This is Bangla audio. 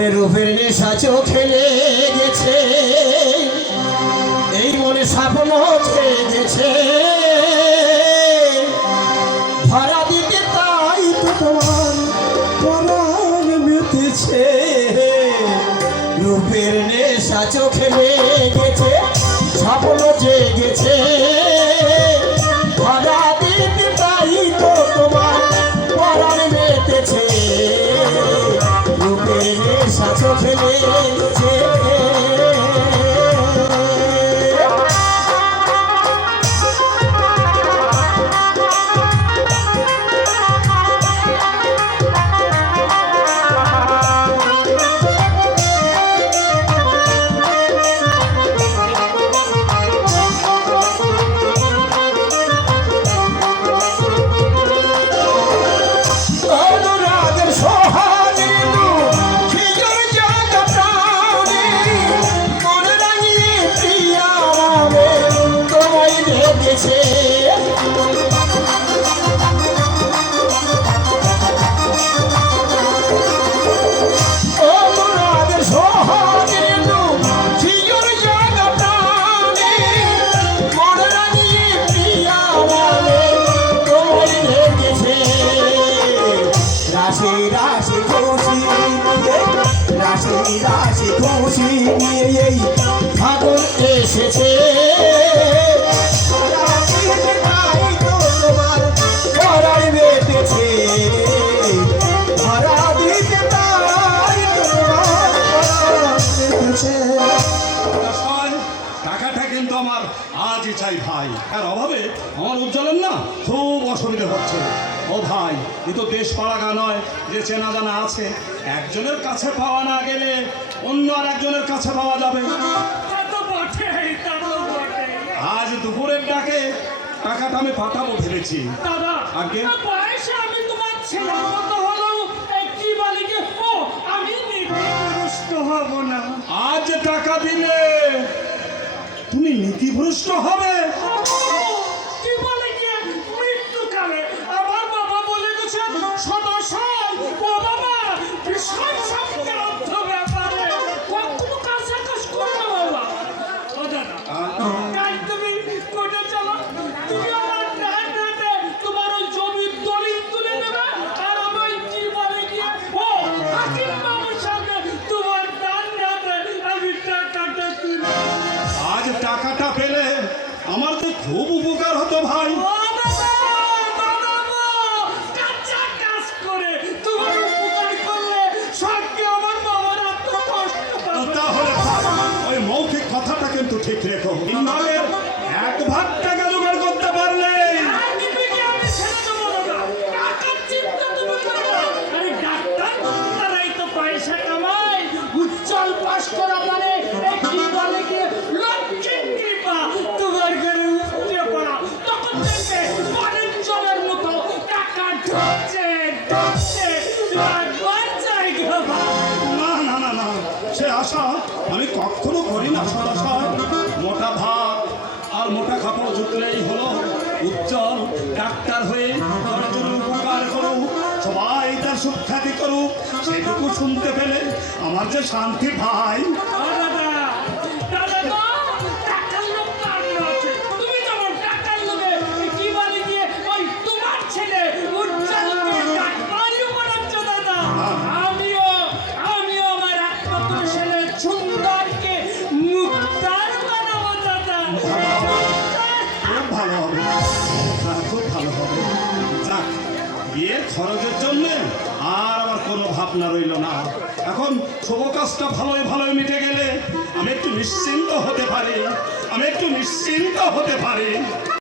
রূপের নেশা চোখে লেগেছে, এই মনে স্বপ্ন জেগেছে, ধরা দিতে তাই তো তোমার প্রাণ মেতেছে। রূপের নেশা চোখে লেগেছে, স্বপ্ন জেগেছে, ধরা দিতে তাই তো তোমার প্রাণ মেতেছে। রূপের নেশা চোখে লেগেছে। রাশি খুশি নিয়ে এই ফাগুন এসেছে। তোমার বেঁধেছে, ধরা দিতে তাই টাকাটা কিন্তু আমার আজই চাই ভাই। আর অভাবে আমার উজ্জ্বলের না খুব অসুবিধা হচ্ছে। ও ভাই, এ তো দেশ পাড়াগা নয় যে চেনা জানা আছে। একজনের কাছে পাওয়া না গেলে অন্য আর একজনের কাছে পাওয়া যাবে। আজ দুপুরের ডাকে টাকাটা আমি পাঠাবো ভেবেছি। আগে আজ টাকা দিলে তুমি নীতিভ্রষ্ট হবে। আজ টাকাটা পেলে আমার তো খুব উপকার হতো ভাই। তাহলে ওই মৌখিক কথাটা কিন্তু ঠিক রেখো। এক ভাগ টাকা জোগাড় করতে পারলে পয়সা কামাই। উজ্জ্বল পাশ করা মানে লক্ষ্মীর কৃপা তোমার ঘরে উঠতে পড়া। তখন দেখবে অনেক জনের মতো টাকা ঢুকছে ঢুকছে। না না না, সে আশা আমি কখনো করি না। সদাশয় মোটা ভাত আর মোটা কাপড় জুটলেই হলো। উজ্জ্বল ডাক্তার হয়ে জনের উপকার করুক, সবাই তার সুখ্যাতি করুক, সেটুকু শুনতে পেলে আমার যে শান্তি ভাই। খুব ভালো হবে। যাক, বিয়ের খরচের জন্য আর আমার কোনো ভাবনা রইল না। এখন শুভ কাজটা ভালোই মিটে গেলে আমি একটু নিশ্চিন্ত হতে পারি।